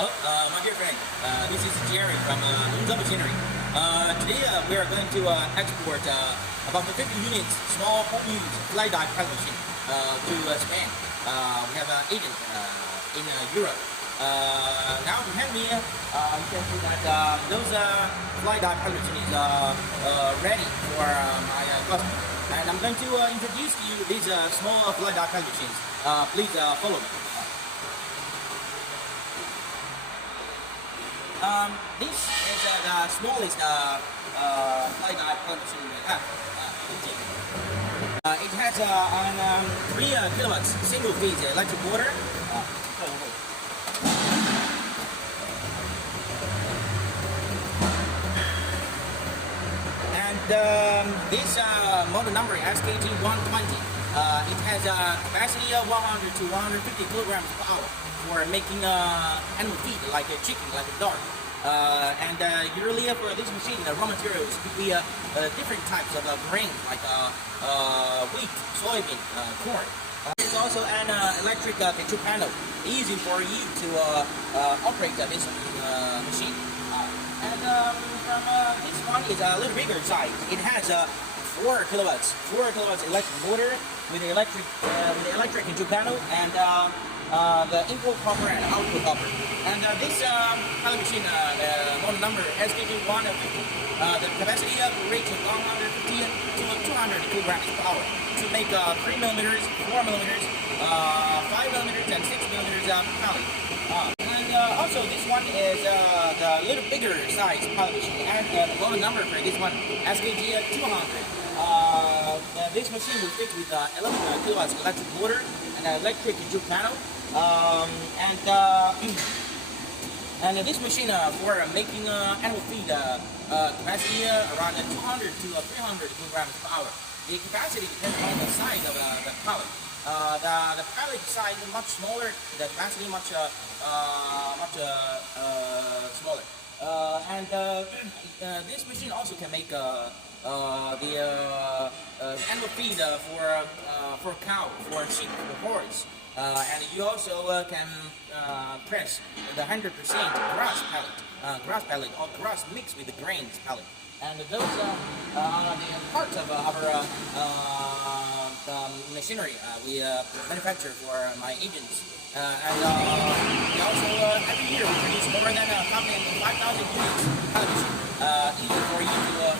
My dear friend, this is Jerry from Zhangqiu Machinery. Today we are going to export about 50 units small home use fly die pellet machine to Spain. We have an agent in Europe. Now behind me, you can see that those fly die pellet machine is ready for my customer. And I'm going to introduce to you these small fly die pellet machines. Please follow me. This is the smallest fly die pellet machine we have. It has an 3 kilowatts single phase electric motor. And this model number SKT120. It has a capacity of 100 to 150 kilograms per hour for making animal feed like a chicken, like a dog. Usually for this machine, the raw materials could be different types of grains like wheat, soybean, corn. There's also an electric control panel, easy for you to operate this machine. This one is a little bigger size. It has 4 kilowatts electric motor with the electric control panel and the input copper and output copper. And this pellet machine, model number SKT150, the capacity of reach 150 to 200 kilograms per hour to make 3 millimeters, 4 millimeters, 5 millimeters, and 6 millimeters pellet. Also, this one is the little bigger size pellet machine, and the model number for this one SKT200. This machine will fit with 11 kilowatts electric motor and an electric control panel. And this machine for making animal feed capacity around 200 to 300 kilograms per hour. The capacity depends on the size of the pellet. The pellet size is much smaller. The capacity much smaller. This machine also can make the animal feed for cow, for sheep, for horse. And you also can press the 100% grass pellet or grass mixed with the grains pellet. And those are the parts of our machinery we manufacture for my agents. We also every year we produce more than 5,000 units pellet machine, easy for you to